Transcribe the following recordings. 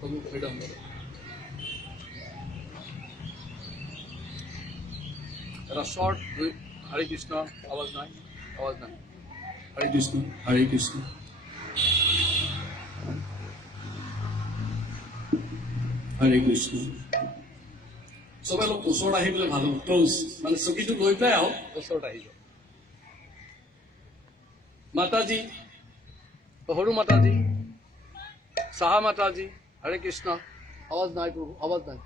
प्रभु freedom बोलो। जरा short हरे कृष्ण आवाज नहीं हरे कृष्ण हरे कृष्ण हरे कृष्ण सब लोग ओसर आहिबले ভাল क्लोज माने चकीটো লৈ পেলাই আও ওচৰত আহি যাও माताजी हरु माताजी साहा माताजी हरे कृष्ण आवाज नहीं प्रभु आवाज नहीं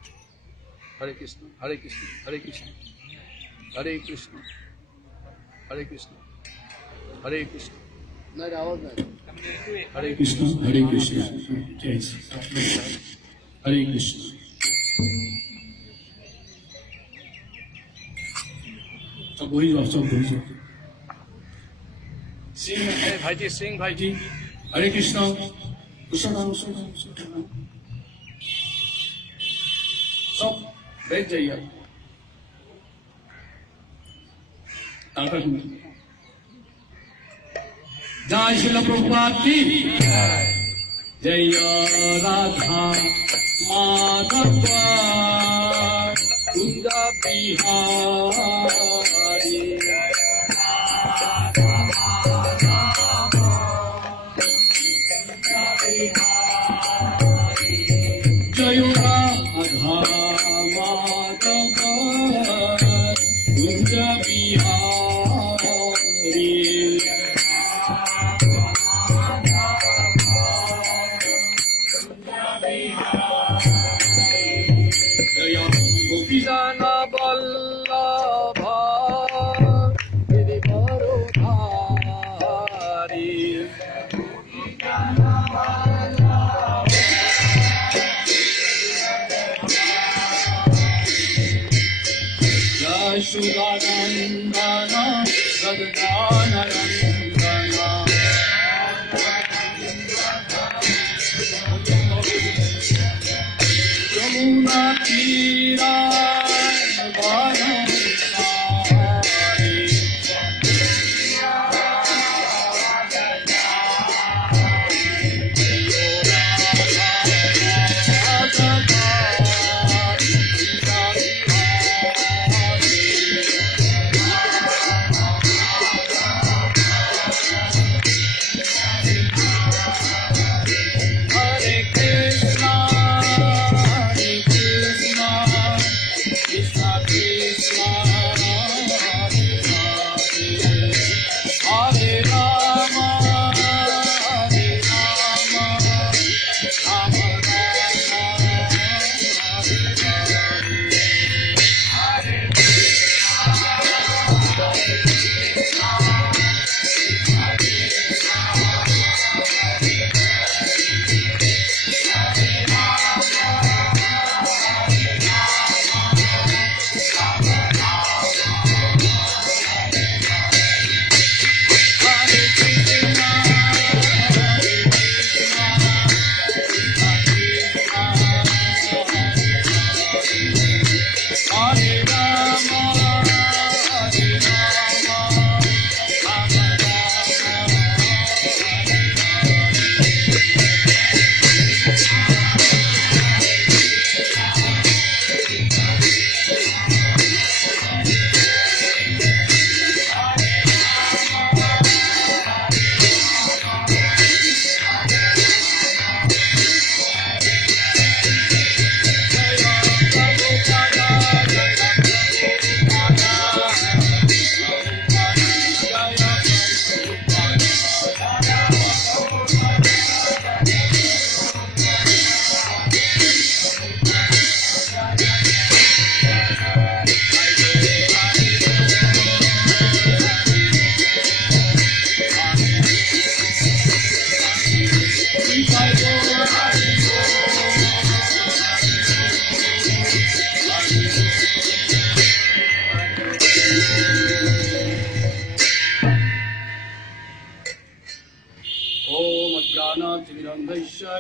हरे कृष्ण हरे कृष्ण हरे कृष्ण हरे कृष्ण हरे कृष्ण हरे कृष्ण नहीं आवाज नहीं हरे कृष्ण हरे कृष्ण हरे कृष्ण सब वही सिंह भाईजी सिंह भाईजी हरे कृष्ण सब बैठ जाइए जय श्रील प्रभुपाद की जय राधा माधव पूजा बिहारी जय राधा माधव कुंज बिहारी जय गोपीजन वल्लभ गिरिवरधारी यशोदानंदन सद्दानंदन यमुना तीरा वनचारी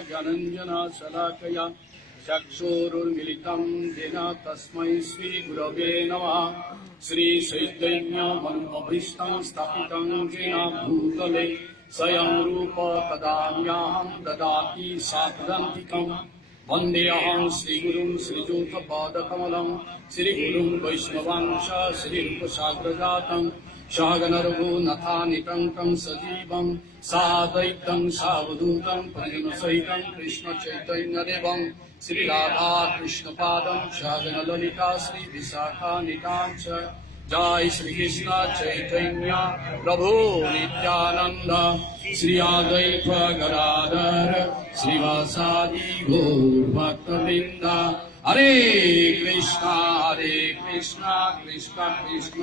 ज्ञानञ्जनशलाकया चक्षुरुन्मीलितं येन तस्मै श्रीगुरवे नमः। श्रीचैतन्यमनोभीष्टं स्थापितं येन भूतले स्वयं रूप तदान्याहं ददाति साधनान्तिकम् वन्देऽहं श्रीगुरुं श्रीजूतपादकमलं श्रीगुरुं वैष्णवांश श्रीरूपसाग्रजातं सहगण रघुनाथान्वितं तं सजीवं साद्वैतं सावधूतं परिजनसहितं कृष्णचैतन्यदेवं श्रीराधाकृष्णपादं सहगण ललिता श्रीविशाखान्वितां च जय श्री कृष्ण चैतन्य प्रभु नित्यानंद श्री अद्वैत गदाधर श्रीवासादि गौर भक्तवृंद हरे कृष्णा कृष्ण कृष्ण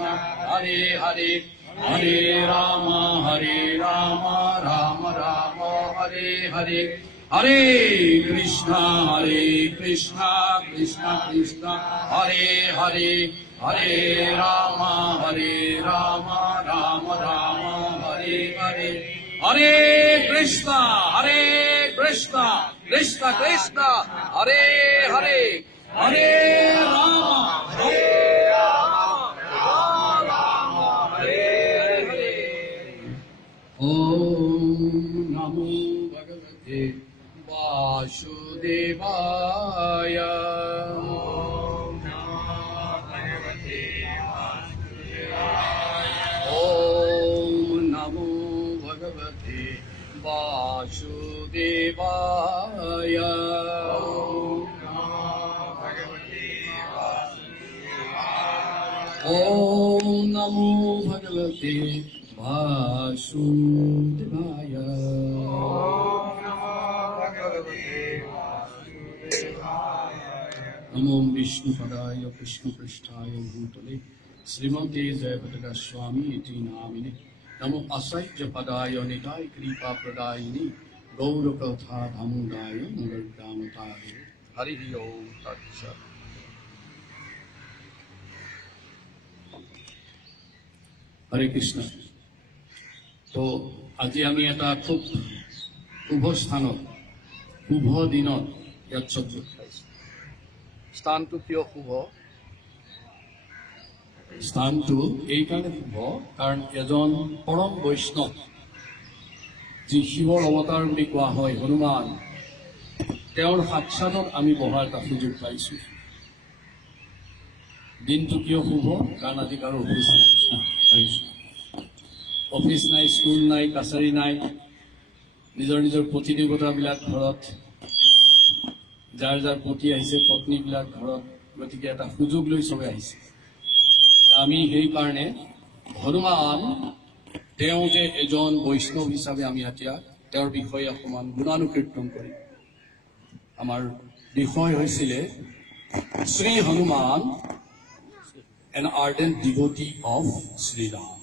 हरे हरे हरे राम राम राम हरे हरे हरे कृष्णा कृष्ण कृष्ण हरे हरे हरे राम राम हरे हरे हरे कृष्ण कृष्ण कृष्ण हरे हरे हरे राम राम हरे हरे ओम नमो भगवते वासुदेवाय वासुदेवाय ओम नमो भगवते वासुदेवाय नमो विष्णुपदाय कृष्णपृष्ठाय भूतले श्रीमते जयपताका स्वामी इति नामिने नमो आचार्य पदाय निताय कृपा प्रदायिनी गौर कथा धामुदाय मंगलकामताय हरि ओम तत्सत्। हरे कृष्ण। तो আজি আমি এটা খুব শুভ স্থানত শুভ দিনত ইয়াত চতুৰ্থ পাইছোঁ। স্থানটো কিয় শুভ? স্থানটো এইকাৰণে শুভ কাৰণ এজন পৰম বৈষ্ণৱ যি শিৱৰ অৱতাৰ বুলি কোৱা হয় হনুমান, তেওঁৰ সাক্ষাতত আমি বহাৰ এটা সুযোগ পাইছোঁ। দিনটো কিয় শুভ? কাৰণ আজি কাৰো অফিচ নাই, স্কুল নাই, কাছাৰী নাই, নিজৰ নিজৰ প্ৰতিদেৱতাবিলাক ঘৰত, যাৰ যাৰ পতি আহিছে পত্নীবিলাক ঘৰত, গতিকে এটা সুযোগ লৈ চবে আহিছে। আমি সেইকাৰণে হনুমান তেওঁ যে এজন বৈষ্ণৱ হিচাপে আমি এতিয়া তেওঁৰ বিষয়ে অকণমান গুণানুকীৰ্তন কৰিম। আমাৰ বিষয় হৈছিলে Shri Hanuman, an ardent devotee of Sri Ram.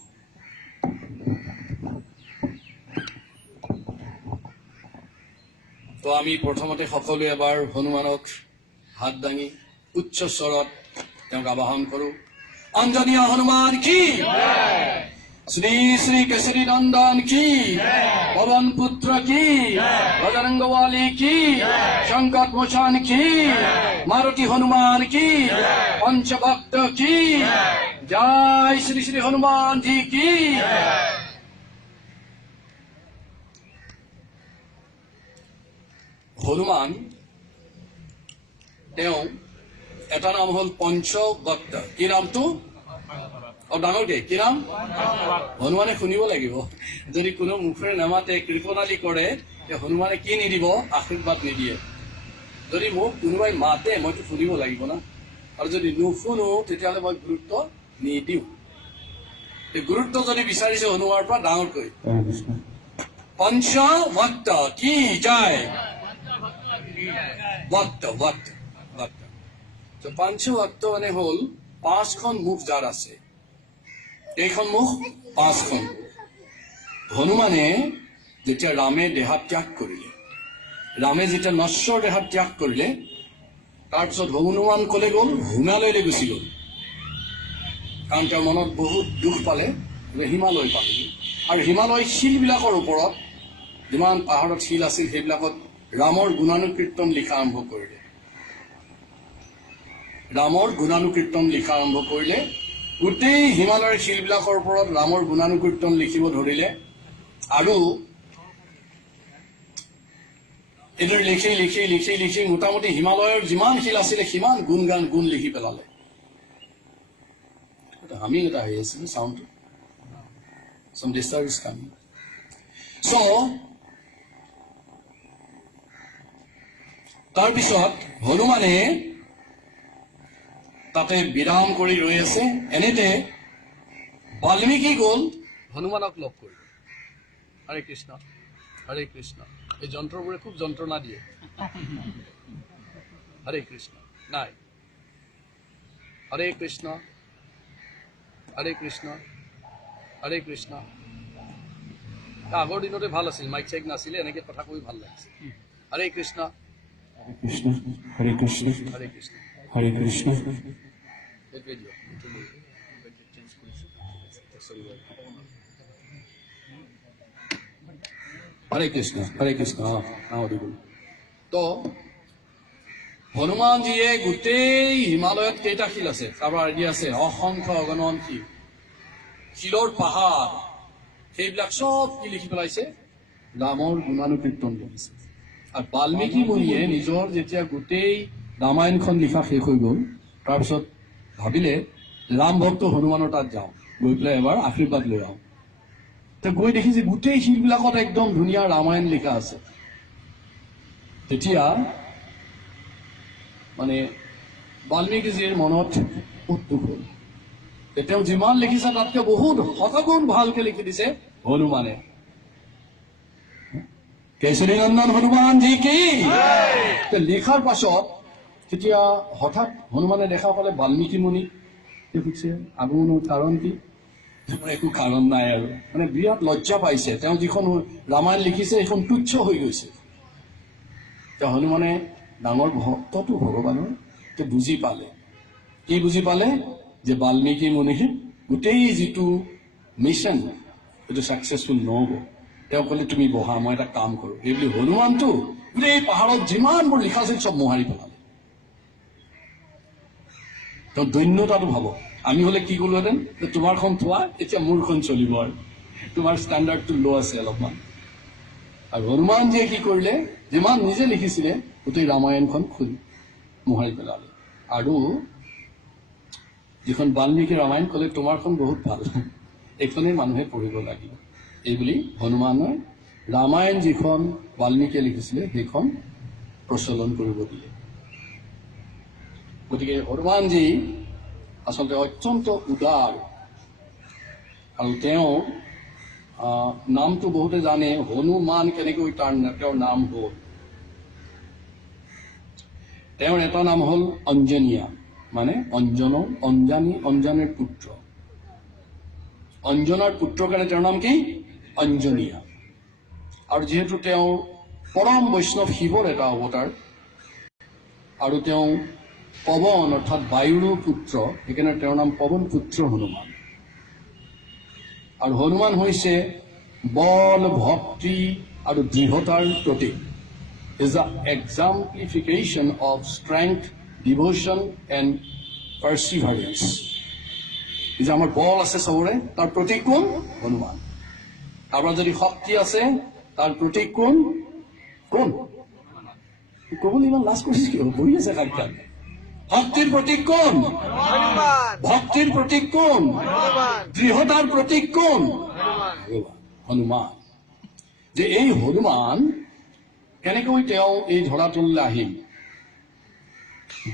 তো আমি প্ৰথমতে সকলোৱে এবাৰ হনুমানক হাত দাঙি উচ্চ স্বৰত তেওঁক আবাহন কৰোঁ। অঞ্জনীয় হনুমান কি, শ্রী শ্রী কেশরী নন্দন কি, পবন পুত্র কি, বজরঙ্গওয়ালী কি, সংকট মোচন কি, মারুতি হনুমান কি, পঞ্চভক্ত কি, জয় শ্রী শ্রী হনুমান জি কি। হনুমান তেওঁ এটা নাম হল পঞ্চভক্ত। কি নামটো? ডাঙৰকে কি নাম? হনুমানে শুনিব লাগিব। যদি কোনো মুখেৰে নামাতে, কৃপণালী কৰে, হনুমানে কি নিদিব? আশীৰ্বাদ নিদিয়ে। যদি মোক কোনোবাই মাতে মইতো শুনিব লাগিব না, আৰু যদি নুশুনো তেতিয়াহ'লে মই গুৰুত্ব নিদিওঁ। গুৰুত্ব যদি বিচাৰিছো হনুমানৰ পৰা ডাঙৰকৈ পঞ্চভক্ত কি যায়? ভক্ত ভক্ত ভক্ত। পঞ্চভক্ত মানে হল পাঁচখন মুখ যাৰ আছে। এইখন মুখ পাঁচখন। হনুমানে যেতিয়া ৰামে দেহাত্যাগ কৰিলে, ৰামে যেতিয়া নশ্বৰ দেহাত্যাগ কৰিলে, তাৰপিছত হনুমান কলে গ'ল হিমালয়লৈ গুচি গ'ল। কাৰণ তেওঁৰ মনত বহুত দুখ পালে, হিমালয় পালে। আৰু হিমালয় শিলবিলাকৰ ওপৰত যিমান পাহাৰত শিল আছিল সেইবিলাকত ৰামৰ গুণানুকীৰ্তন লিখা আৰম্ভ কৰিলে। ৰামৰ গুণানুকীৰ্তন লিখা আৰম্ভ কৰিলে। গোটেই হিমালয়ৰ শিলবিলাকৰ ওপৰত ৰামৰ গুণানুকীৰ্তন লিখিব ধৰিলে। আৰু এইদৰে লিখি মোটামুটি হিমালয়ৰ যিমান শিল আছিলে সিমান গুণ লিখি পেলালে। হামিং এটা হৈ আছে চাউণ্ডটো, some disturbance is coming. So তাৰপিছত হনুমানে তাতে বিৰাম কৰি ৰৈ আছে। এনেতে বাল্মীকি গ'ল হনুমানক লগ কৰিব। হৰে কৃষ্ণ হৰে কৃষ্ণ। এই যন্ত্ৰবোৰে খুব যন্ত্ৰণা দিয়ে। হৰে কৃষ্ণ নাই, হৰে কৃষ্ণ হৰে কৃষ্ণ হৰে কৃষ্ণ। আগৰ দিনতে ভাল আছিল, মাইক চাইক নাছিলে, এনেকে কথা কৈ ভাল লাগিছিল। Hare Krishna Krishna, Hare Krishna, Hare Krishna. Hare Krishna, সেইটোৱে দিয়ক। হৰে কৃষ্ণ তো হনুমানজীয়ে গোটেই হিমালয়ত কেইটা শিল আছে কাৰোবাৰ আইডিয়া আছে? অসংখ্য অগণন শিল, শিলৰ পাহাৰ, সেইবিলাক চব কি লিখি পেলাইছে? ৰামৰ গুণানুকীৰ্তন লিখিছে। আৰু বাল্মীকি মুনিয়ে নিজৰ যেতিয়া গোটেই ৰামায়ণখন লিখা শেষ হৈ গ'ল, তাৰপিছত ভাবিলে ৰাম ভক্ত হনুমানৰ তাত যাওঁ, গৈ পেলাই এবাৰ আশীৰ্বাদ লৈ আহোঁ। গৈ দেখিছে গোটেই শিলবিলাকত একদম ধুনীয়া ৰামায়ণ লিখা আছে। তেতিয়া মানে বাল্মীকিজীৰ মনত উদ্যোগ হ'ল। তেওঁ যিমান লিখিছে তাতকে বহুত শতগুণ ভালকে লিখি দিছে হনুমানে। কেশৰী নন্দন হনুমানজী কি? লিখাৰ পাছত তেতিয়া হঠাৎ হনুমানে দেখা পালে বাল্মীকি মুনি সুধিছে আগমনৰ কাৰণ কি? একো কাৰণ নাই আৰু, মানে বিৰাট লজ্জা পাইছে। তেওঁ যিখন ৰামায়ণ লিখিছে সেইখন তুচ্ছ হৈ গৈছে। তেওঁ হনুমানে ডাঙৰ ভক্তটো ভগৱানৰ বুজি পালে। কি বুজি পালে? যে বাল্মীকি মুনিৰ গোটেই যিটো মিছন সেইটো ছাকচেছফুল নহ'ব। তেওঁ ক'লে তুমি বহা, মই এটা কাম কৰোঁ। এইবুলি হনুমানটো গোটেই পাহাৰত যিমানবোৰ লিখা আছিল চব মোহাৰি পেলালে। তেওঁ দৈন্যতাটো ভাবক। আমি হলে কি ক'লোহেঁতেন? যে তোমাৰখন থোৱা, এতিয়া মোৰখন চলিব, আৰু তোমাৰ ষ্টেণ্ডাৰ্ডটো ল' আছে অলপমান। আৰু হনুমানজীয়ে কি কৰিলে? যিমান নিজে লিখিছিলে গোটেই ৰামায়ণখন মোহাৰি পেলালে। আৰু যিখন বাল্মীকি ৰামায়ণ ক'লে তোমাৰখন বহুত ভাল, এইখনেই মানুহে পঢ়িব লাগিব। এইবুলি হনুমানৰ ৰামায়ণ যিখন বাল্মীকিয়ে লিখিছিলে সেইখন প্ৰচলন কৰিব দিলে। গতিকে হনুমানজী আচলতে অত্যন্ত উদাৰ। আৰু তেওঁ নামটো বহুতে জানে, হনুমান কেনেকৈ তেওঁৰ নাম হ'ল। তেওঁৰ এটা নাম হ'ল অঞ্জনীয়া, মানে অঞ্জনীৰ পুত্ৰ। অঞ্জনাৰ পুত্ৰ কাৰণে তেওঁৰ নাম কি? অঞ্জনীয়া। আৰু যিহেতু তেওঁ পৰম বৈষ্ণৱ শিৱৰ এটা অৱতাৰ, আৰু তেওঁ পৱন অৰ্থাৎ বায়ুৰো পুত্ৰ, সেইকাৰণে তেওঁৰ নাম পৱন পুত্ৰ হনুমান। আৰু হনুমান হৈছে বল, ভক্তি আৰু দৃঢ়তাৰ প্ৰতীক। Is the exemplification of strength, devotion and perseverance. যে আমাৰ বল আছে চবৰে, তাৰ প্ৰতীক কোন? হনুমান। কাৰোবাৰ যদি শক্তি আছে তাৰ প্ৰতীক কোন? ক'বলৈ ইমান লাজ কৰিছে কিয়? বহি আছে খাদ্যাত। ভক্তিৰ প্ৰতীক কোন? ভক্তিৰ প্ৰতীক কোন? দৃঢ়তাৰ প্ৰতীক কোন? হনুমান। যে এই হনুমান কেনেকৈ তেওঁ এই ধৰাতললৈ আহিল?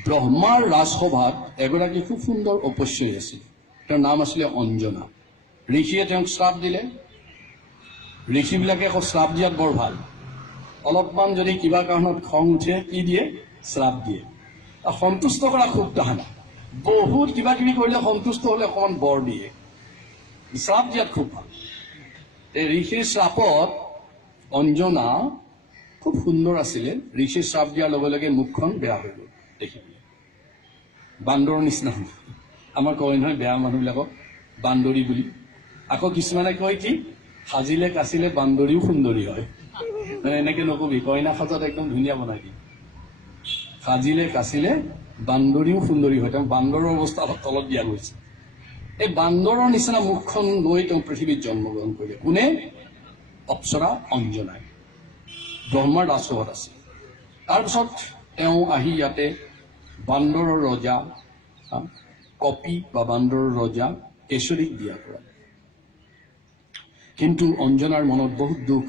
ব্ৰহ্মাৰ ৰাজসভাত এগৰাকী খুব সুন্দৰ অপশ্যই আছিল, তেওঁৰ নাম আছিলে অঞ্জনা। ঋষিয়ে তেওঁক শ্ৰাপ দিলে। ঋষিবিলাকে আকৌ শ্ৰাপ দিয়াত বৰ ভাল। অলপমান যদি কিবা কাৰণত খং উঠে কি দিয়ে? শ্ৰাপ দিয়ে। সন্তুষ্ট কৰা খুব টান, বহুত কিবা কিবি কৰিলে সন্তুষ্ট হলে অকণমান বৰ দিয়ে। শ্ৰাপ দিয়াত খুব ভাল। এই ঋষিৰ শ্ৰাপত অঞ্জনা খুব সুন্দৰ আছিলে। ঋষিৰ শ্ৰাপ দিয়াৰ লগে লগে মুখখন বেয়া হৈ গ'ল দেখিবলৈ, বান্দৰৰ নিচিনা। আমাৰ কয় নহয় বেয়া মানুহবিলাকক বান্দৰী বুলি। আকৌ কিছুমানে কয় কি? সাজিলে কাচিলে বান্দৰীও সুন্দৰী হয়। মানে এনেকে নকবি, কইনা সাজত একদম ধুনীয়া বনাই দিয়ে। সাজিলে কাচিলে বান্দৰীও সুন্দৰী হয়। তেওঁ বান্দৰৰ অৱস্থা অলপ তলত দিয়া গৈছে। এই বান্দৰৰ নিচিনা মুখখন লৈ তেওঁ পৃথিৱীত জন্মগ্ৰহণ কৰিলে। কোনে? অপ্সৰা অঞ্জনাই। ব্ৰহ্মাৰ ৰাজসভাত আছে। তাৰপিছত তেওঁ আহি ইয়াতে বান্দৰৰ ৰজা কপি বা বান্দৰৰ ৰজা কেশৰীক বিয়া কৰালে। কিন্তু অঞ্জনাৰ মনত বহুত দুখ,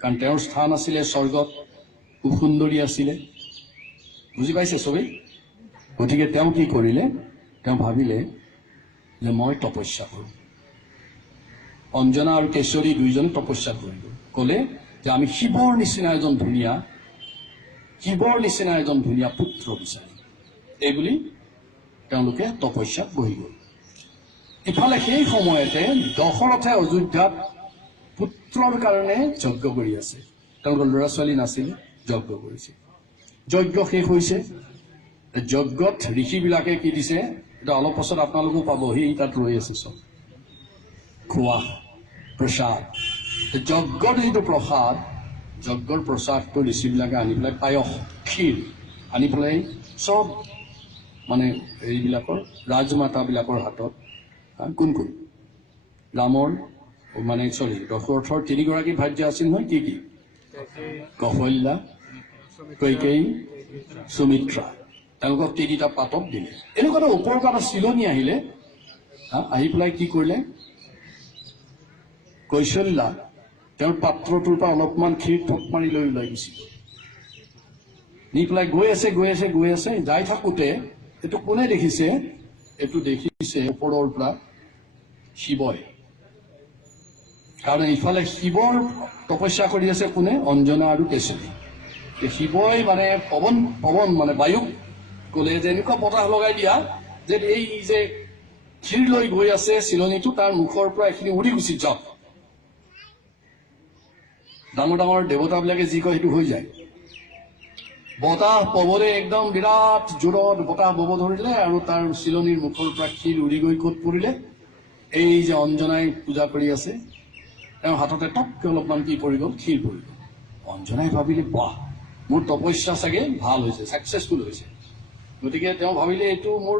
কাৰণ তেওঁৰ স্থান আছিলে স্বৰ্গত, খুব সুন্দৰী আছিলে, বুজি পাইছে চবেই? গতিকে তেওঁ কি কৰিলে, তেওঁ ভাবিলে যে মই তপস্যা কৰোঁ। অঞ্জনা আৰু কেশৰী দুইজনে তপস্যা কৰিল, ক'লে যে আমি শিৱৰ নিচিনা এজন ধুনীয়া পুত্ৰ বিচাৰিম। এইবুলি তেওঁলোকে তপস্যাত বহি গ'ল। ইফালে সেই সময়তে দশৰথে অযোধ্যাত পুত্ৰৰ কাৰণে যজ্ঞ কৰি আছে। তেওঁলোকৰ ল'ৰা ছোৱালী নাছিলে, যজ্ঞ কৰিছে। যজ্ঞ শেষ হৈছে। যজ্ঞত ঋষিবিলাকে কি দিছে, এটা অলপ পাছত আপোনালোকেও পাবহি, তাত ৰৈ আছে চব খোৱা প্ৰসাদ। যজ্ঞৰ যিটো প্ৰসাদ, যজ্ঞৰ প্ৰসাদটো ঋষিবিলাকে আনি পেলাই পায়স, ক্ষীৰ আনি পেলাই চব মানে এইবিলাকৰ ৰাজমাতাবিলাকৰ হাতত, কোন ৰামৰ মানে দশৰথৰ তিনিগৰাকী ভাৰ্যা আছিল নহয়, কি কৌশল্যা, কৈকেয়ী, সুমিত্ৰা, তেওঁলোকক তিনিটা পাতক দিলে। এনেকুৱা এটা ওপৰৰ পৰা এটা চিলনি আহিলে, আহি পেলাই কি কৰিলে, কৌশল্যা তেওঁৰ পাত্ৰটোৰ পৰা অলপমান ক্ষীৰ ঠক মাৰি লৈ ওলাই গুচি গ'ল। নি পেলাই গৈ আছে, যাই থাকোঁতে এইটো কোনে দেখিছে, এইটো দেখিছে ওপৰৰ পৰা শিৱই। কাৰণ ইফালে শিৱৰ তপস্যা কৰি আছে কোনে, অঞ্জনা আৰু কেশৰী। শিৱই মানে পৱন মানে বায়ুক ক'লে যে এনেকুৱা বতাহ লগাই দিয়া যে এই যে ক্ষীৰ লৈ গৈ আছে চিলনিটো, তাৰ মুখৰ পৰা এইখিনি উৰি গুচি যাওক। ডাঙৰ ডাঙৰ দেৱতাবিলাকে যি কয় সেইটো হৈ যায়। বতাহ পৱনে একদম বিৰাট জোৰত বতাহ বব ধৰিলে, আৰু তাৰ চিলনিৰ মুখৰ পৰা ক্ষীৰ উৰি গৈ ক'ত পৰিলে, এই যে অঞ্জনাই পূজা কৰি আছে তেওঁৰ হাততে টপকে অলপমান কি পৰি গ'ল, ক্ষীৰ পৰি গ'ল। অঞ্জনাই ভাবিলে, বাহ, মোৰ তপস্যা চাগে ভাল হৈছে, ছাকচেছফুল হৈছে। গতিকে তেওঁ ভাবিলে এইটো মোৰ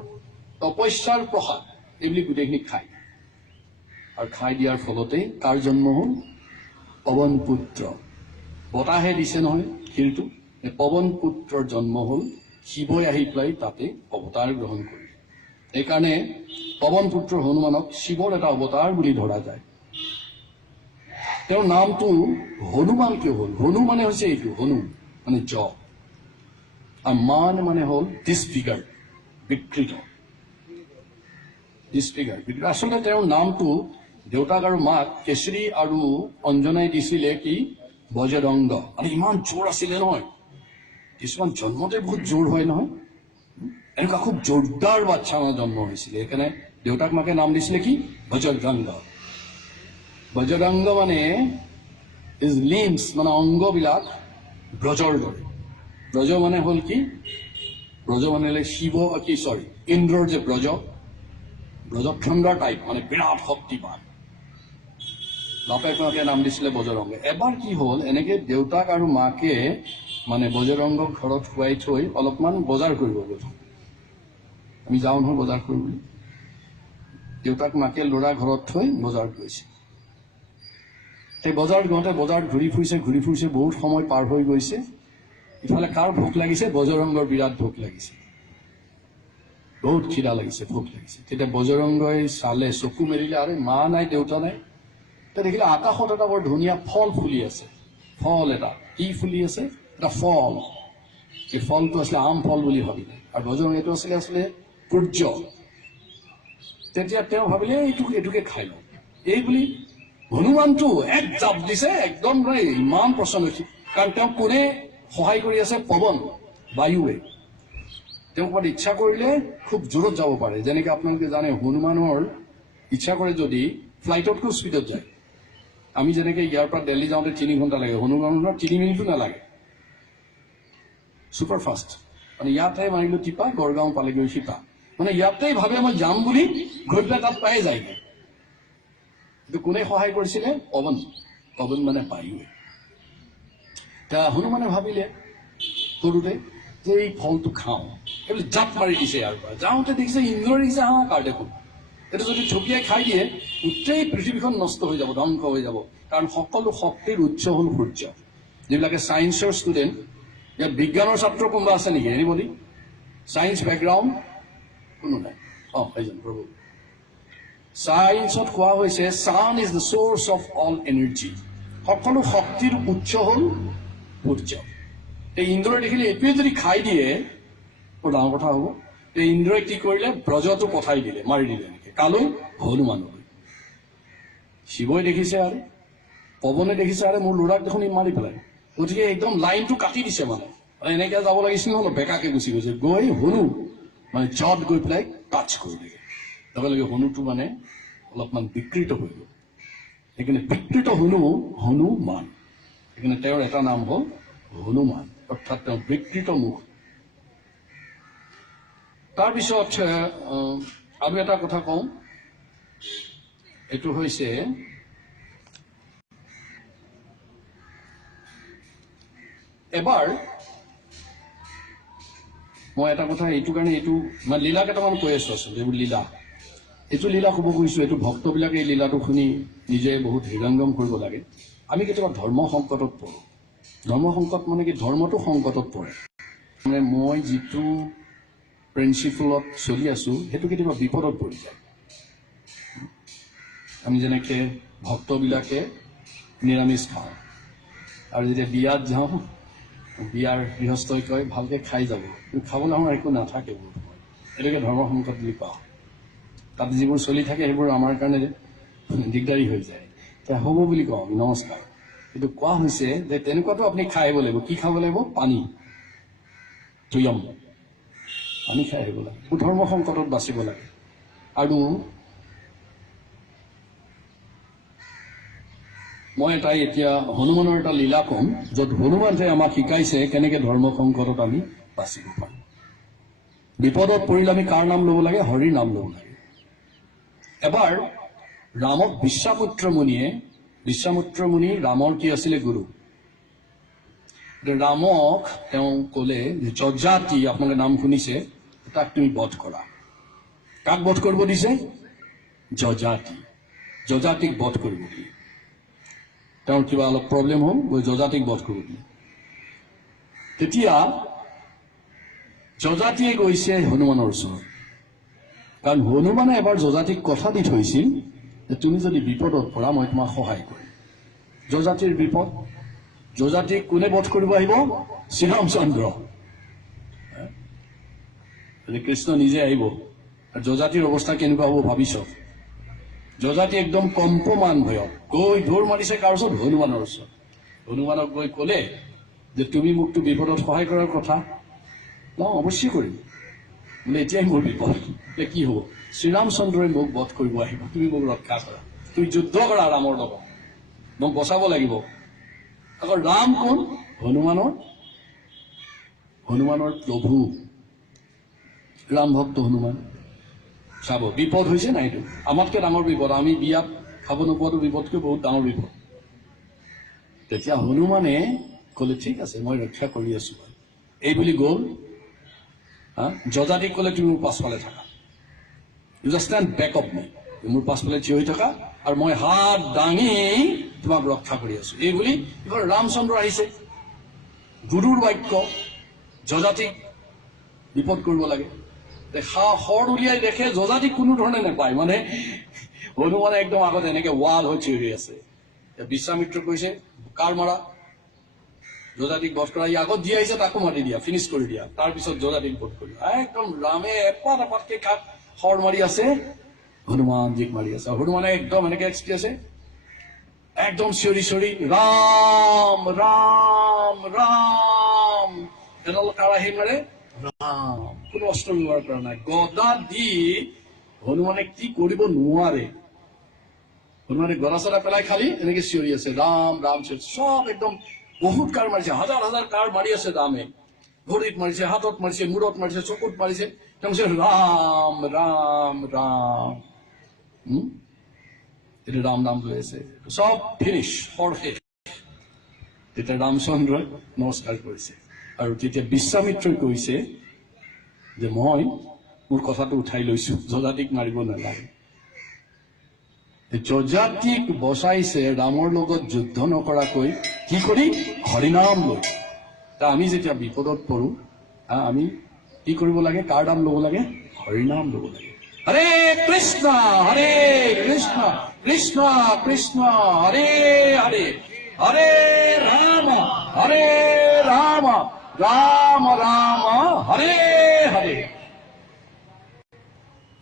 তপস্যাৰ প্ৰসাদ, এইবুলি গোটেইখিনি খায়। আৰু খাই দিয়াৰ ফলতেই কাৰ জন্ম হ'ল, পৱন পুত্ৰ। বতাহে দিছে নহয় ক্ষীৰটো, পৱন পুত্ৰৰ জন্ম হ'ল। শিৱই আহি পেলাই তাতে অৱতাৰ গ্ৰহণ কৰিলে। সেইকাৰণে পৱন পুত্ৰ হনুমানক শিৱৰ এটা অৱতাৰ বুলি ধৰা যায়। তেওঁৰ নামটো হনুমান কিয় হ'ল? হনু মানে হৈছে এইটো, হনু মানে জ, আৰু মান মানে হ'ল ডিছফিগাৰ, বিকৃত। আচলতে তেওঁৰ নামটো দেউতাক আৰু মাক কেশৰী আৰু অঞ্জনাই দিছিলে কি, বজৰংগ। মানে ইমান জোৰ আছিলে নহয়, কিছুমান জন্মতে বহুত জোৰ হয় নহয়, এনেকুৱা খুব জোৰদাৰ বাচ্চা মানে জন্ম হৈছিলে। সেইকাৰণে দেউতাক মাকে নাম দিছিলে কি, বজৰংগ। বজৰংগ মানে ইজ লিম্বছ, মানে অংগবিলাক ব্ৰজৰ দৰে। ব্ৰজ মানে হ'ল কি, ব্ৰজ মানে ইন্দ্ৰৰ যে ব্ৰজখণ্ডৰ টাইপ, মানে বিৰাট শক্তিবান। বাপেক মাকে নাম দিছিলে বজৰংগ। এবাৰ কি হ'ল, এনেকে দেউতাক আৰু মাকে মানে বজৰংগক ঘৰত শুৱাই থৈ অলপমান বজাৰ কৰিব গ'ল। আমি যাওঁ নহয় বজাৰ কৰিবলৈ, দেউতাক মাকে ল'ৰা ঘৰত থৈ বজাৰত গৈছে। সেই বজাৰত যাওঁতে বজাৰত ঘূৰি ফুৰিছে, বহুত সময় পাৰ হৈ গৈছে। ইফালে কাৰ ভোক লাগিছে, বজৰংগৰ বিৰাট ভোক লাগিছে, বহুত খিদা লাগিছে, ভোক লাগিছে। তেতিয়া বজৰংগই চালে, চকু মেলিলে, আৰে মা নাই, দেউতা নাই। তেতিয়া দেখিলে আকাশত এটা বৰ ধুনীয়া ফল ফুলি আছে। ফল এটা কি ফুলি আছে, এটা ফল। এই ফলটো আছিলে আম ফল বুলি ভাবিলে, আৰু বজৰংগটো আছিলে সূৰ্য। তেতিয়া তেওঁ ভাবিলে এইটোকে খাই লওঁ। এই বুলি হনুমানটো এক জাপ দিছে, একদম ইমান প্ৰচণ্ড, কাৰণ তেওঁ কোনে সহায় কৰি আছে, পৱন, বায়ুৱে। তেওঁ ক'ৰবাত ইচ্ছা কৰিলে খুব জোৰত যাব পাৰে। যেনেকৈ আপোনালোকে জানে, হনুমানৰ ইচ্ছা কৰে যদি ফ্লাইটতকৈ স্পীডত যায়। আমি যেনেকৈ ইয়াৰ পৰা দিল্লী যাওঁতে 3 ঘণ্টা লাগে, হনুমানৰ 3 মিনিটো নালাগে, ছুপাৰ ফাষ্ট। মানে ইয়াতে মাৰিলোঁ টিপা, গড়গাঁও পালেগৈ সীতা। মানে ইয়াতেই ভাবে মই যাম বুলি, গৈ পেলাই তাত পায়ে যায়গৈ। এইটো কোনে সহায় কৰিছিলে, পৱন মানে বায়ুৱে। এতিয়া হনুমানে ভাবিলে সৰুতে যে এই ফলটো খাওঁ, এইবুলি জাপ মাৰি দিছে। ইয়াৰ পৰা যাওঁতে দেখিছে ইন্দ্ৰই দেখিছে, হাহাকাৰ দেখোন, এইটো যদি ঠকিয়াই খাই দিয়ে গোটেই পৃথিৱীখন নষ্ট হৈ যাব, ধ্বংস হৈ যাব। কাৰণ সকলো শক্তিৰ উৎস হ'ল সূৰ্য। যিবিলাকে ছায়েন্সৰ ষ্টুডেণ্ট, ইয়াত বিজ্ঞানৰ ছাত্ৰ কোনোবা আছে নেকি? এনিবডি? ছায়েন্স বেকগ্ৰাউণ্ড কোনো নাই? এজন প্ৰভু। ছায়েন্সত কোৱা হৈছে sun is the source of all energy, সকলো শক্তিৰ উৎস হ'ল সূৰ্য। এই ইন্দ্ৰই দেখিলে এইটোৱে যদি খাই দিয়ে বৰ ডাঙৰ কথা হ'ব। এই ইন্দ্ৰই কি কৰিলে? ব্ৰজটো পঠাই দিলে, মাৰি দিলে এনেকে। কালৈ? হনুমানলৈ। শিৱই দেখিছে আৰু পৱনে দেখিছে আৰু মোৰ ল'ৰাক দেখোন মাৰি পেলাই, গতিকে একদম লাইনটো কাটি দিছে। মানে এনেকে যাব লাগিছিল নহ'লে বেকাকে গুচি গৈছে, গৈ হনু মানে জত গৈ পেলাই টাচ কৰিলে। লগে লগে হনুটো মানে অলপমান বিকৃত হৈ গ'ল। সেইকাৰণে বিকৃত হনুমান, সেইকাৰণে তেওঁৰ এটা নাম হ'ল হনুমান, অৰ্থাৎ তেওঁ বিকৃত মুখ। তাৰপিছত আৰু এটা কথা কওঁ, এইটো হৈছে এবাৰ মই এটা কথা এইটো কাৰণে এইটো মানে লীলা কেইটামান কৈ আছো আচলতে। এইবোৰ লীলা, এইটো লীলা ক'ব খুজিছোঁ। এইটো ভক্তবিলাকে এই লীলাটো শুনি নিজে বহুত হৃদয়ংগম কৰিব লাগে। আমি কেতিয়াবা ধৰ্ম সংকটত পৰোঁ। ধৰ্ম সংকট মানে কি? ধৰ্মটো সংকটত পৰে। মানে মই যিটো প্ৰিন্সিপলত চলি আছোঁ সেইটো কেতিয়াবা বিপদত পৰি যায়। আমি যেনেকৈ ভক্তবিলাকে নিৰামিষ খাওঁ, আৰু যেতিয়া বিয়াত যাওঁ, বিয়াৰ গৃহস্থই কয় ভালকৈ খাই যাব, কিন্তু খাবলৈ আমাৰ একো নাথাকে বহুত সময়। এইটোকে ধৰ্ম সংকট বুলি কোৱা হয়। তাত যিবোৰ চলি থাকে সেইবোৰ আমাৰ কাৰণে দিগদাৰী হৈ যায়। এতিয়া হ'ব বুলি কওঁ আমি, নমস্কাৰ। কিন্তু কোৱা হৈছে যে তেনেকুৱাতো আপুনি খাই আহিব লাগিব। কি খাব লাগিব? পানী, তুয়ম, পানী খাই আহিব লাগে। ধৰ্ম সংকটত বাচিব লাগে। আৰু মই এতিয়া হনুমানৰ এটা লীলা ক'ম, য'ত হনুমানে আমাক শিকাইছে কেনেকৈ ধৰ্ম সংকটত আমি বাচিব পাৰোঁ। বিপদত পৰিলে আমি কাৰ নাম ল'ব লাগে? হৰিৰ নাম ল'ব লাগে। এবাৰ ৰামক বিশ্বামিত্ৰ মুনি ৰামৰ কি আছিলে? গুৰু। ৰামক তেওঁ ক'লে যে যজাতি, আপোনালোকে নাম শুনিছে, তাক তুমি বধ কৰা। কাক বধ কৰিব দিছে? যজাতিক বধ কৰিব দিয়ে। তেওঁৰ কিবা অলপ প্ৰব্লেম হ'ল, গৈ যজাতিক বধ কৰিব দিয়ে। তেতিয়া যজাতিয়ে গৈছে হনুমানৰ ওচৰত, কাৰণ হনুমানে এবাৰ যজাতিক কথা দি থৈছিল যে তুমি যদি বিপদত পৰা মই তোমাক সহায় কৰিম। যজাতিৰ বিপদ, যজাতিক কোনে বধ কৰিব আহিব? শ্ৰীৰামচন্দ্ৰ। কৃষ্ণ নিজে আহিব, আৰু যজাতিৰ অৱস্থা কেনেকুৱা হ'ব ভাবিছ? যজাতি একদম কম্পমান ভয়ত গৈ দৌৰ মাৰিছে কাৰ ওচৰত? হনুমানৰ ওচৰত। হনুমানক গৈ ক'লে যে তুমি মোকতো বিপদত সহায় কৰাৰ কথা, অৱশ্যেই কৰিম, বোলে এতিয়াই মোৰ বিপদ। এতিয়া কি হ'ব? শ্ৰীৰামচন্দ্ৰই মোক বধ কৰিব আহিব, তুমি মোক ৰক্ষা কৰা, তুমি যুদ্ধ কৰা ৰামৰ লগত, মোক বচাব লাগিব। আকৌ ৰাম কোন? হনুমানৰ প্ৰভু, ৰাম ভক্ত হনুমান। চাব বিপদ হৈছে নাই? এইটো আমাতকৈ ডাঙৰ বিপদ। আমি বিয়াত খাব নোপোৱাটো বিপদকৈ বহুত ডাঙৰ বিপদ। তেতিয়া হনুমানে ক'লে ঠিক আছে মই ৰক্ষা কৰি আছো, এই বুলি গ'ল। যজাতিক ক'লে তুমি মোৰ পাছফালে থাকা, you just stand back off me, মোৰ পাছফালে থিয় হৈ থকা, আৰু মই হাত দাঙি তোমাক ৰক্ষা কৰি আছো। এই বুলি এইবাৰ ৰামচন্দ্ৰ আহিছে, গুৰুৰ বাক্য, যজাতিক বিপদ কৰিব লাগে। শৰ উলিয়াই দেখে যজাতিক কোনো ধৰণে নাপায়। মানে হনুমানে একদম আগত এনেকে ৱাল হৈ থিয় হৈ আছে। বিশ্বামিত্ৰ কৈছে কাৰ মাৰা? যজাতিক বধ কৰা। ই আগত দি আহিছে তাকো মাতি দিয়া, ফিনিছ কৰি দিয়া, তাৰপিছত যজাতিক বধ কৰি। একদম ৰামে এপাত এপাতকে কাক শৰ মাৰি আছে? হনুমানজীক মাৰি আছে। হনুমানে একদম এনেকে আছে, একদম চিঞৰি চিঞৰি ৰাম ৰাম ৰাম, এডাল কাৰাহী মাৰে ৰাম, কোনো অস্ত্ৰ ব্যৱহাৰ কৰা নাই। গদা দি হনুমানে কি কৰিব নোৱাৰে। হনুমানে গদা চদা পেলাই খালি এনেকে চিঞৰি আছে ৰাম ৰাম চিঞৰি। চব একদম বহুত কাৰ মাৰিছে, হাজাৰ হাজাৰ কাৰ মাৰি আছে ৰামে। ভৰিত মাৰিছে, হাতত মাৰিছে, মূৰত মাৰিছে, চকুত মাৰিছে। তেওঁ ৰাম ৰাম ৰাম, এতিয়া ৰাম নাম লৈ আছে, চব ফিনিছ, শেষ। তেতিয়া ৰামচন্দ্ৰই নমস্কাৰ কৰিছে, আৰু তেতিয়া বিশ্বামিত্ৰই কৈছে যে মই মোৰ কথাটো উঠাই লৈছো, যজাতিক মাৰিব নালাগে। যজাতিক বচাইছে ৰামৰ লগত যুদ্ধ নকৰাকৈ, কি কৰি? হৰিনাম লৈ। আমি যেতিয়া বিপদত পড়ো আমি কি কৰিব লাগে? কাৰ নাম ল'ব লাগে? হৰিনাম ল'ব লাগে। হৰে কৃষ্ণ কৃষ্ণ কৃষ্ণ হৰে হৰে হৰে ৰাম ৰাম ৰাম হৰে হৰে।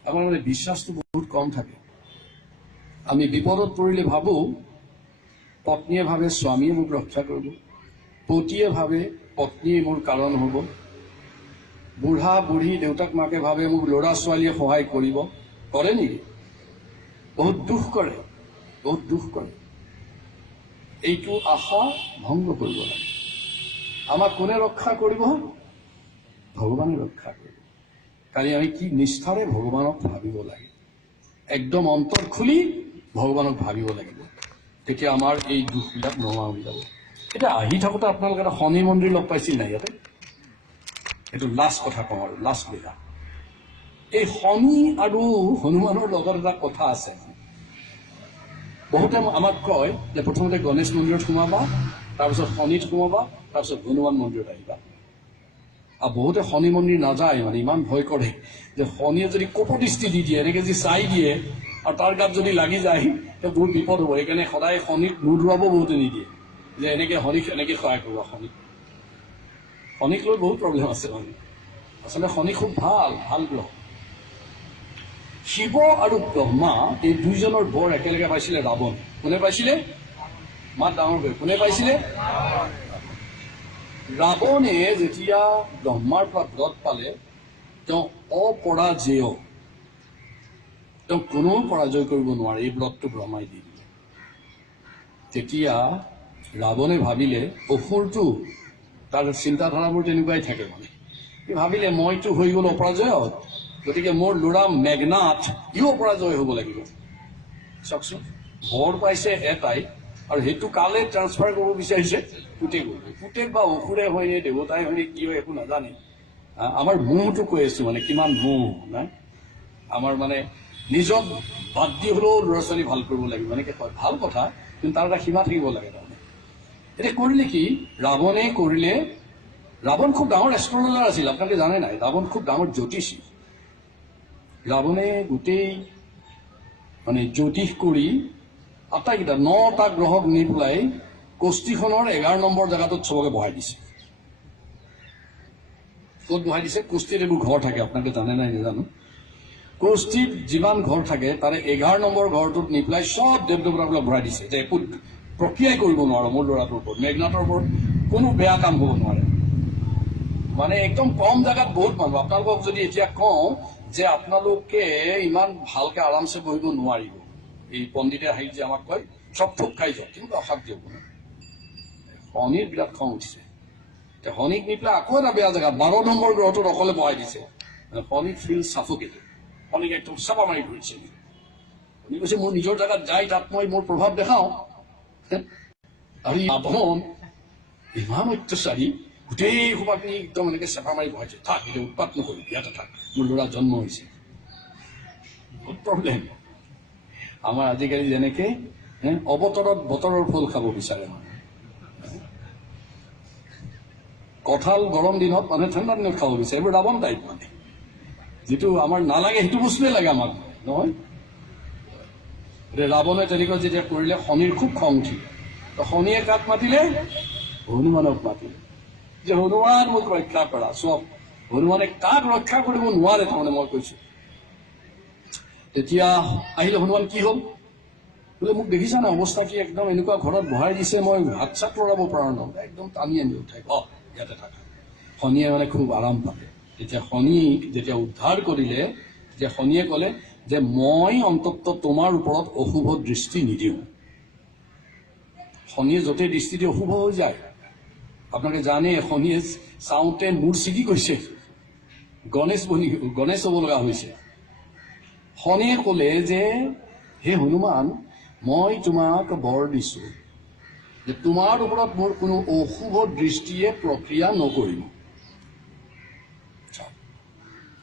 আমাৰ মানে বিশ্বাসটো বহুত কম থাকে। আমি বিপদত পৰিলে ভাবো পত্নীয়ে ভাবে স্বামীয়ে মোক ৰক্ষা কৰিব, পতিয়ে ভাবে পত্নীয়ে মোৰ কাৰণ হ'ব, বুঢ়া বুঢ়ী দেউতাক মাকে ভাবে মোক ল'ৰা ছোৱালীয়ে সহায় কৰিব। কৰে নেকি? বহুত দুখ কৰে, বহুত দুখ কৰে। এইটো আশা ভংগ কৰিব লাগে। আমাক কোনে ৰক্ষা কৰিব? ভগৱানে ৰক্ষা কৰিব। কালি আমি কি নিষ্ঠাৰে ভগৱানক ভাবিব লাগে, একদম অন্তৰ খুলি ভগৱানক ভাবিব লাগিব, তেতিয়া আমাৰ এই দুখবিলাক নোহোৱা হৈ যাব। এতিয়া আহি থাকোঁতে আপোনালোকে এটা শনি মন্দিৰ লগ পাইছিল নাই ইয়াতে? এইটো লাষ্ট কথা কওঁ আৰু লাষ্ট বিধা। এই শনি আৰু হনুমানৰ লগত এটা কথা আছে। বহুতে আমাক কয় যে প্ৰথমতে গণেশ মন্দিৰত সোমাবা, তাৰপিছত শনিত সোমাবা, তাৰপিছত হনুমান মন্দিৰত আহিবা। আৰু বহুতে শনি মন্দিৰ নাযায়, মানে ইমান ভয় কৰে যে শনিয়ে যদি কপদৃষ্টি দি দিয়ে, এনেকে যদি চাই দিয়ে আৰু তাৰ গাত যদি লাগি যায় তেতিয়া বহুত বিপদ হ'ব। সেইকাৰণে সদায় শনিক নুধুৱাব বহুতে নিদিয়ে, যে এনেকে শনিক এনেকে সহায় কৰিব। শনিক লৈ বহুত প্ৰব্লেম আছে। আচলতে শনি খুব ভাল গ্ৰহ। শিৱ আৰু ব্ৰহ্মা এই দুইজনৰ বৰ একেলগে পাইছিলে ৰাৱণ। কোনে পাইছিলে? মাত ডাঙৰকৈ, কোনে পাইছিলে? ৰাৱণে যেতিয়া ব্ৰহ্মাৰ পৰা ব্ৰত পালে, তেওঁ অপৰাজেয়, তেওঁ কোনেও পৰাজয় কৰিব নোৱাৰে, এই ব্ৰতটো ব্ৰহ্মাই দি দিলে। তেতিয়া ৰাৱণে ভাবিলে, অসুৰটো তাৰ চিন্তাধাৰাবোৰ তেনেকুৱাই থাকে, মানে সি ভাবিলে মইতো হৈ গ'লো অপৰাজয়, গতিকে মোৰ ল'ৰা মেঘনাথ ইও অপৰাজয় হ'ব লাগিব। চাওকচোন, বৰ পাইছে এটাই আৰু সেইটো কালে ট্ৰান্সফাৰ কৰিব বিচাৰিছে পুতেকক। পুতেক বা অসুৰে হয়নে দেৱতাই হয়নে কি হয় একো নাজানে। আমাৰ মোহটো কৈ আছো, মানে কিমান মোহ না আমাৰ, মানে নিজক বাদ দি হ'লেও ল'ৰা ছোৱালী ভাল কৰিব লাগিব, এনেকে কয়। ভাল কথা, কিন্তু তাৰ এটা সীমা থাকিব লাগে। তাৰমানে এতিয়া কৰিলে কি? ৰাৱণে কৰিলে, ৰাৱণ খুব ডাঙৰ এষ্ট্ৰলজাৰ আছিল, আপোনালোকে জানে নাই? ৰাৱণ খুব ডাঙৰ জ্যোতিষী। ৰাৱণে গোটেই মানে জ্যোতিষ কৰি আটাইকেইটা 9টা গ্ৰহক নি পেলাই কষ্টিখনৰ 11 নম্বৰ জেগাটোত চবকে বহাই দিছে। ক'ত বহাই দিছে? কুস্তিত এইবোৰ ঘৰ থাকে, আপোনালোকে জানে নাই নাজানো। কুস্তিত যিমান ঘৰ থাকে তাৰে 11 নম্বৰ ঘৰটোত নি পেলাই চব দেৱ দেৱতাবিলাক ভৰাই দিছে, যে একো প্ৰক্ৰিয়াই কৰিব নোৱাৰো মোৰ ল'ৰাটোৰ ওপৰত, মেঘনাথৰ ওপৰত কোনো বেয়া কাম হ'ব নোৱাৰে। মানে একদম কম জেগাত বহুত মানুহ। আপোনালোকক যদি এতিয়া কওঁ যে আপোনালোকে ইমান ভালকে আৰামছে বহিব নোৱাৰিব, এই পণ্ডিতে আহি যে আমাক কয় চব থোক খাই যাওক, কিন্তু অশান্তি হ'ব নহয়। শনিৰ বিৰাট খং উঠিছে। এতিয়া শনিক নি পেলাই আকৌ এটা বেয়া জেগাত 12 নম্বৰ গ্ৰহটোত অকলে বহাই দিছে। শনিক ফিল চাফকেটেড, শনিক একদম চাপা মাৰি ধৰিছে। শনি কৈছে মোৰ নিজৰ জেগাত যাই তাত মই মোৰ প্ৰভাৱ দেখাওঁ। আৰু ৰাৱণ ইমান অত্যাচাৰী, গোটেই সোপাখিনি একদম এনেকে চেপা মাৰি বহাইছে। থাক, এতিয়া উৎপাত নকৰি, ইয়াতে থাক, মোৰ ল'ৰা জন্ম হৈছে। বহুত প্ৰব্লেম। আমাৰ আজিকালি যেনেকে অৱতৰত বতৰৰ ফল খাব বিচাৰে মানুহে। কঁঠাল গৰম দিনত মানুহে ঠাণ্ডা দিনত খাব বিচাৰে, এইবোৰ ৰাৱণ টাইপ। মানে যিটো আমাৰ নালাগে সেইটো বস্তুৱে লাগে আমাক, নহয়? ৰাৱণে তেনেকৈ যেতিয়া কৰিলে শনিৰ খুব খং উঠিল। শনিয়ে কাক মাতিলে? হনুমানক মাতিলে, যে হনুমান মোক ৰক্ষা কৰা। চব হনুমানে কাক ৰক্ষা কৰিব নোৱাৰে, তাৰমানে মই কৈছো। তেতিয়া আহিলে হনুমান, কি হ'ল? বোলে মোক দেখিছা না অৱস্থা কি, একদম এনেকুৱা ঘৰত বহাই দিছে, মই হাত চাত লৰাব পৰা নাই, একদম টানি আনি উঠাই ইয়াতে থাকা। শনিয়ে মানে খুব আৰাম পালে। তেতিয়া শনিক যেতিয়া উদ্ধাৰ কৰিলে, তেতিয়া শনিয়ে ক'লে যে মই অন্ততঃ তোমাৰ ওপৰত অশুভ দৃষ্টি নিদিওঁ। শনিয়ে য'তেই দৃষ্টি দিয়ে অশুভ হৈ যায়। আপোনালোকে জানে শনিয়ে চাওঁতে মূৰ ছিগি গৈছে, গণেশ হ'ব লগা হৈছে। শনিয়ে ক'লে যে হে হনুমান, মই তোমাক বৰ দিছো যে তোমাৰ ওপৰত মোৰ কোনো অশুভ দৃষ্টিয়ে প্ৰক্ৰিয়া নকৰিব।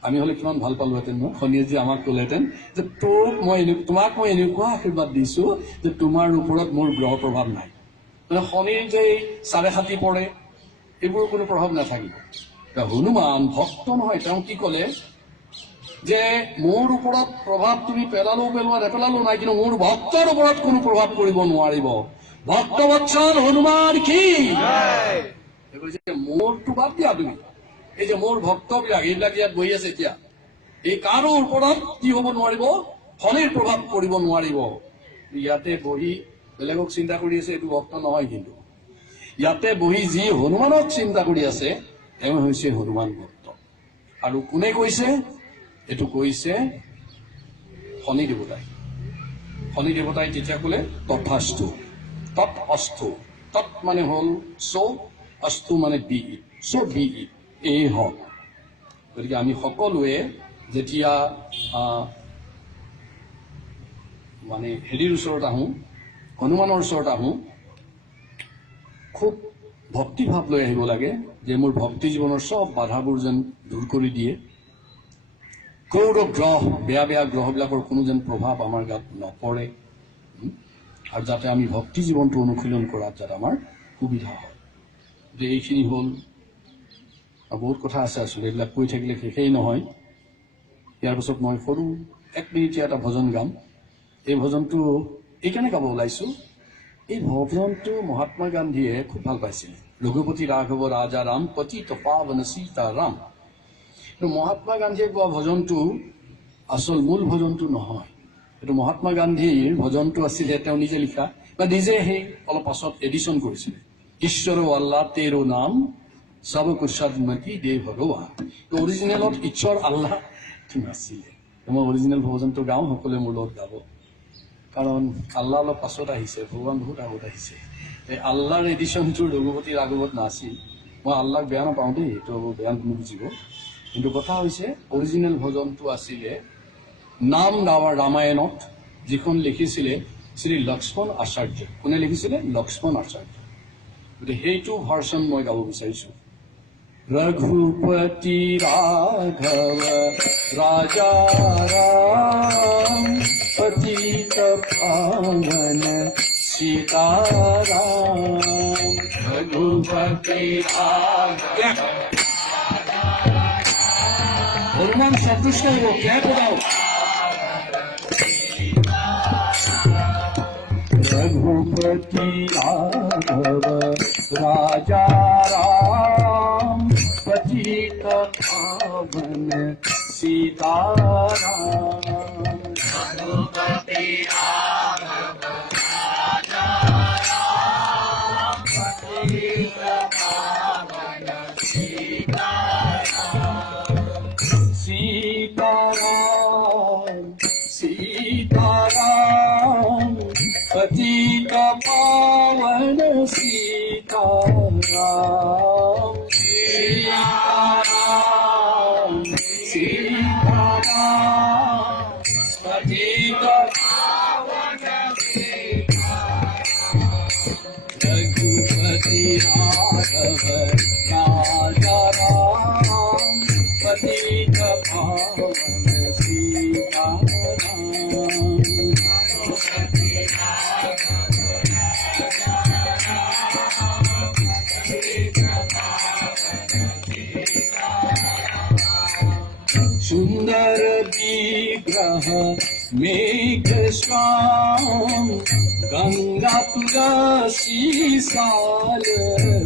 আমি হ'লে কিমান ভাল পালোহেঁতেন নহয়? শনিয়ে যে আমাক ক'লেহেঁতেন যে তোমাক মই এনেকুৱা আশীৰ্বাদ দিছো যে তোমাৰ ওপৰত মোৰ গ্ৰহ প্ৰভাৱ নাই। মানে শনিৰ যে 7.5 পৰে, এইবোৰৰ কোনো প্ৰভাৱ নাথাকিব। হনুমান ভক্ত নহয়, তেওঁ কি ক'লে যে মোৰ ওপৰত প্ৰভাৱ তুমি পেলালেও পেলোৱা নেপেলালেও নাই, কিন্তু মোৰ ভক্তৰ ওপৰত কোনো প্ৰভাৱ কৰিব নোৱাৰিব। ভক্তবৎসল হনুমান কি মোৰটো বাদ দিয়া তুমি, এই যে মোৰ ভক্তবিলাক এইবিলাক ইয়াত বহি আছে এতিয়া, এই কাৰো ওপৰত কি হ'ব নোৱাৰিব, শনিৰ প্ৰভাৱ পৰিব নোৱাৰিব। ইয়াতে বহি বেলেগক চিন্তা কৰি আছে, এইটো ভক্ত নহয়। কিন্তু ইয়াতে বহি যি হনুমানক চিন্তা কৰি আছে তেওঁ হৈছে হনুমান ভক্ত। আৰু কোনে কৈছে? এইটো কৈছে শনি দেৱতাই। শনি দেৱতাই তেতিয়া ক'লে তথাস্তু, তৎ অস্তু। তৎ মানে হ'ল চ', অস্তু মানে be it, so' be it, এই হওক। গতিকে আমি সকলোৱে যেতিয়া মানে হেৰিৰ ওচৰত আহোঁ, হনুমানৰ ওচৰত আহোঁ, খুব ভক্তিভাৱ লৈ আহিব লাগে যে মোৰ ভক্তি জীৱনৰ চব বাধাবোৰ যেন দূৰ কৰি দিয়ে। ক্ৰৌৰ গ্ৰহ, বেয়া বেয়া গ্ৰহবিলাকৰ কোনো যেন প্ৰভাৱ আমাৰ গাত নপৰে, আৰু যাতে আমি ভক্তি জীৱনটো অনুশীলন কৰাত যাতে আমাৰ সুবিধা হয়। যে এইখিনি হ'ল, আৰু বহুত কথা আছে আচলতে, এইবিলাক কৈ থাকিলে শেষেই নহয়। ইয়াৰ পিছত মই সৰু 1 মিনিটীয়া এটা ভজন গাম। এই ভজনটো এইকাৰণে গাব ওলাইছোঁ, এই ভজনটো মহাত্মা গান্ধীয়ে খুব ভাল পাইছিল। ৰঘুপতি ৰাঘৱ ৰাজা ৰাম পতিত পাৱন সীতা ৰাম। কিন্তু মহাত্মা গান্ধীয়ে গোৱা ভজনটো আচল মূল ভজনটো নহয়। এইটো মহাত্মা গান্ধীৰ ভজনটো আছিলে তেওঁ নিজে লিখা, বা নিজে সেই অলপ পাছত এডিশ্যন কৰিছিলে। ঈশ্বৰ আল্লাহ তেৰো নাম সব কুশাদমতি দে ভগৱান। অৰিজিনেলত ঈশ্বৰ আল্লাহ নাছিলে। মই অৰিজিনেল ভজনটো গাওঁ, সকলোৱে মোৰ লগত গাব। কাৰণ আল্লাহ অলপ পাছত আহিছে, ভগৱান বহুত আগত আহিছে। এই আল্লাহৰ এডিশ্যনটো ৰঘুপতি ৰাঘৱত নাছিল। মই আল্লাহক বেয়া নাপাওঁ দেই, এইটো বেয়া নুবুজিব। কিন্তু কথা হৈছে অৰিজিনেল ভজনটো আছিলে নাম গাৱাৰ ৰামায়ণত, যিখন লিখিছিলে শ্ৰী লক্ষ্মণ আচাৰ্য। কোনে লিখিছিলে? লক্ষ্মণ আচাৰ্য। গতিকে সেইটো ভাৰ্চন মই গাব বিচাৰিছোঁ। ৰঘুপতি ৰাঘৱ ৰাজা ৰাম পতিত পাৱন সীতাৰাম। ৰঘুপতি ৰাঘৱ হনুমান সন্তুষ্ট হব, ক্ল্যাপ দাও। रघुपति राघव राजा राम पतित पावन सीताराम। रघुपति राघव राजा राम पतित पावन सीताराम। सीताराम पतित पावन सीताराम। सीताराम सीताराम पतित पावन सीताराम। रघुपति राघव राजा राम पतित पावन सीताराम। सुंदर विग्रह मेघ श्याम गंगा तुलसी साल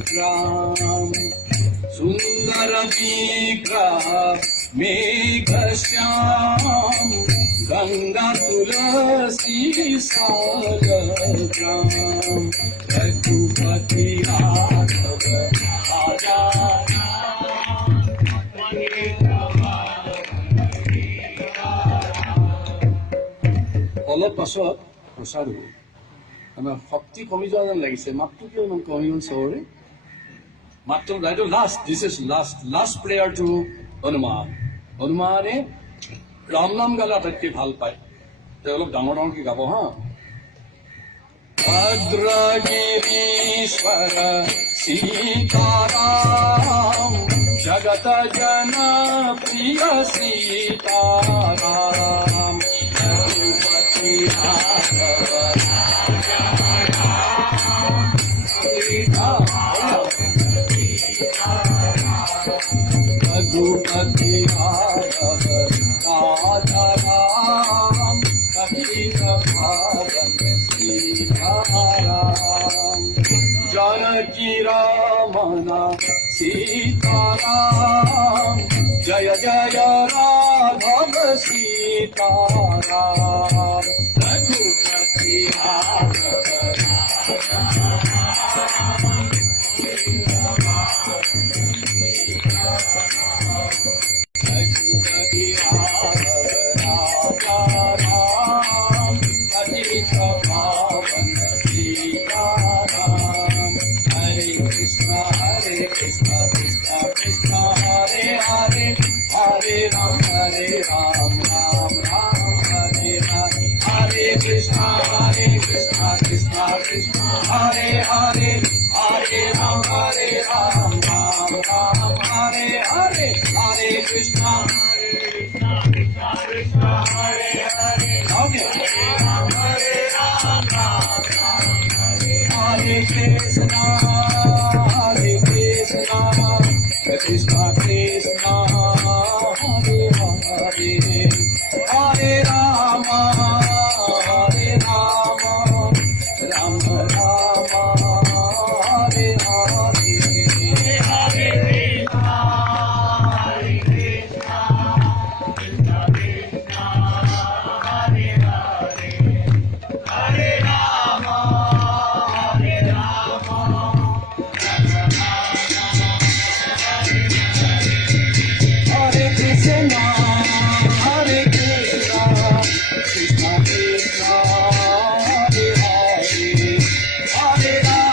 ग्राम। सुंदर विग्रह मेघ श्याम गंगा तुलसी साल ग्राम। रघुपति राघव राजा অলপ পাছত প্ৰচাৰ হ'ব। আমাৰ শক্তি কমি যোৱা যেন লাগিছে, মাতটো কিয় ইমান কমি গ'ল চবৰে? মাতটো এইটো last, this is last prayer to Hanuman. হনুমানে ৰাম নাম গালে আটাইতকৈ ভাল পায়, তেওঁ অলপ ডাঙৰ ডাঙৰকৈ গাব হা। ভদ্ৰগিৰীশ্বৰ সীতাৰাম জগত জন প্ৰিয় সীতাৰাম। रघुपति राघव राजा राम सीताराम। राम पतित पावन सीताराम जानकी रमण सीताराम जय जय राघव सीताराम रघुपति राघव रघुपति राम पतित पावन सीताराम हरे Krishna Krishna Krishna Hare Hare Hare Ram Ram Ram Hare Hare Hare Krishna Krishna Krishna Hare Hare Hare Ram Ram Ram Hare Hare Hare Krishna Hare Hare okay. Hare Krishna, Krishna Krishna, Hare Hare, Hare Rama, Rama Rama, Hare Hare, Hare Krishna, Krishna Krishna, Hare Hare, Hare Rama, Hare Krishna, Krishna Krishna, Hare Hare, Hare Rama, Rama Rama, Hare Hare, Hare Krishna, Krishna Krishna, Hare Hare, Hare Rama, Rama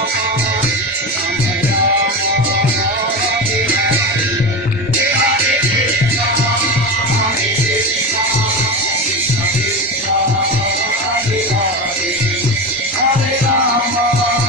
Rama, Hare Hare, Hare Krishna, Krishna Krishna, Hare Hare, Hare Rama,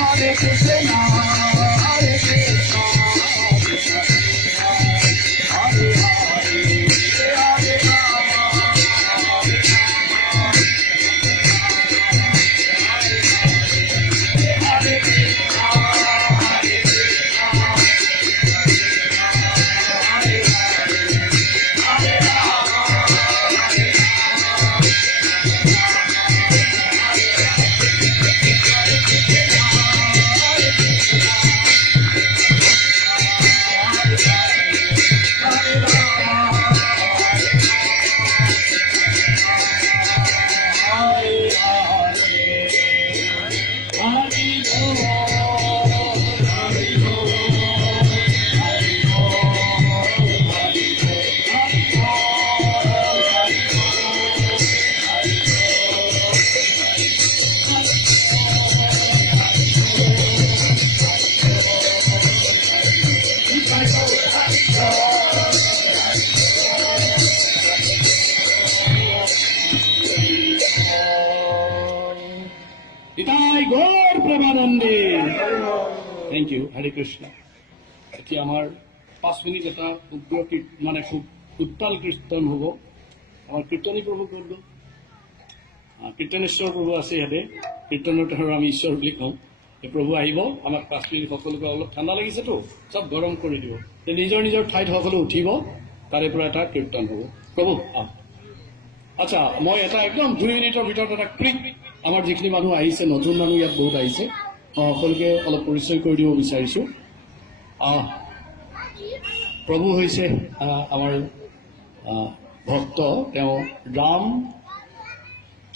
Hare Krishna, Nitai Gour প্রেমানন্দে thank U হরে কৃষ্ণ এতিয়া আমাৰ 5 minute এটা উগ্ৰ মানে খুব উত্তাল কীৰ্তন হ'ব আমাৰ কীৰ্তনী প্ৰভু কৰিব কীৰ্তনেশ্বৰ প্ৰভু আছে ইয়াতে কীৰ্তনৰ আৰু আমি ঈশ্বৰ বুলি কওঁ এই প্ৰভু আহিব আমাক 5 মিনিট সকলোকে অলপ ঠাণ্ডা লাগিছেতো চব গৰম কৰি দিব নিজৰ নিজৰ ঠাইত সকলো উঠিব তাৰে পৰা এটা কীৰ্তন হ'ব প্ৰভু আচ্ছা মই এটা একদম 2 মিনিটৰ ভিতৰত এটা ক্লিক আমাৰ যিখিনি মানুহ আহিছে নতুন মানুহ ইয়াত বহুত আহিছে সকলোকে অলপ পৰিচয় কৰি দিব বিচাৰিছোঁ প্ৰভু হৈছে আমাৰ ভক্ত তেওঁ ৰাম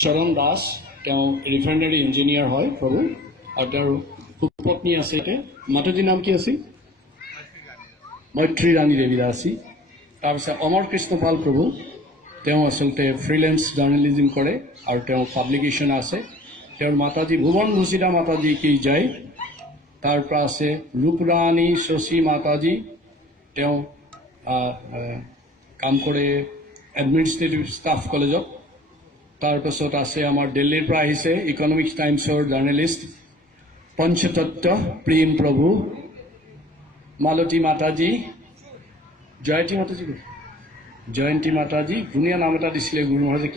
চৰণ দাস তেওঁ ৰিফাইনাৰী ইঞ্জিনিয়াৰ হয় প্ৰভু আৰু তেওঁৰ সুপত্নী আছে ইয়াতে মাতৃৰ নাম কি আছিল মৈত্ৰী ৰাণী দেৱী দাসী তাৰপিছত অমৰ কৃষ্ণ পাল প্ৰভু তেওঁ আচলতে ফ্ৰিলেন্স জাৰ্নেলিজিম কৰে আৰু তেওঁ পাব্লিকেশ্যন আছে তেওঁৰ মাতাজী ভুৱন ভূষিতা মাতাজী কি যায় তাৰ পৰা আছে ৰূপৰাণী শশী মাতাজী তেওঁ কাম কৰে এডমিনিষ্ট্ৰেটিভ ষ্টাফ কলেজত তাৰপাছত আছে আমাৰ দিল্লীৰ পৰা আহিছে ইকনমিক্স টাইমছৰ জাৰ্নেলিষ্ট পঞ্চতত্ত্ব প্ৰেম প্ৰভু মালতী মাতাজী জয়ন্তী মাতাজী ধুনীয়া নাম এটা দিছিলে গুৰু মহাৰাজে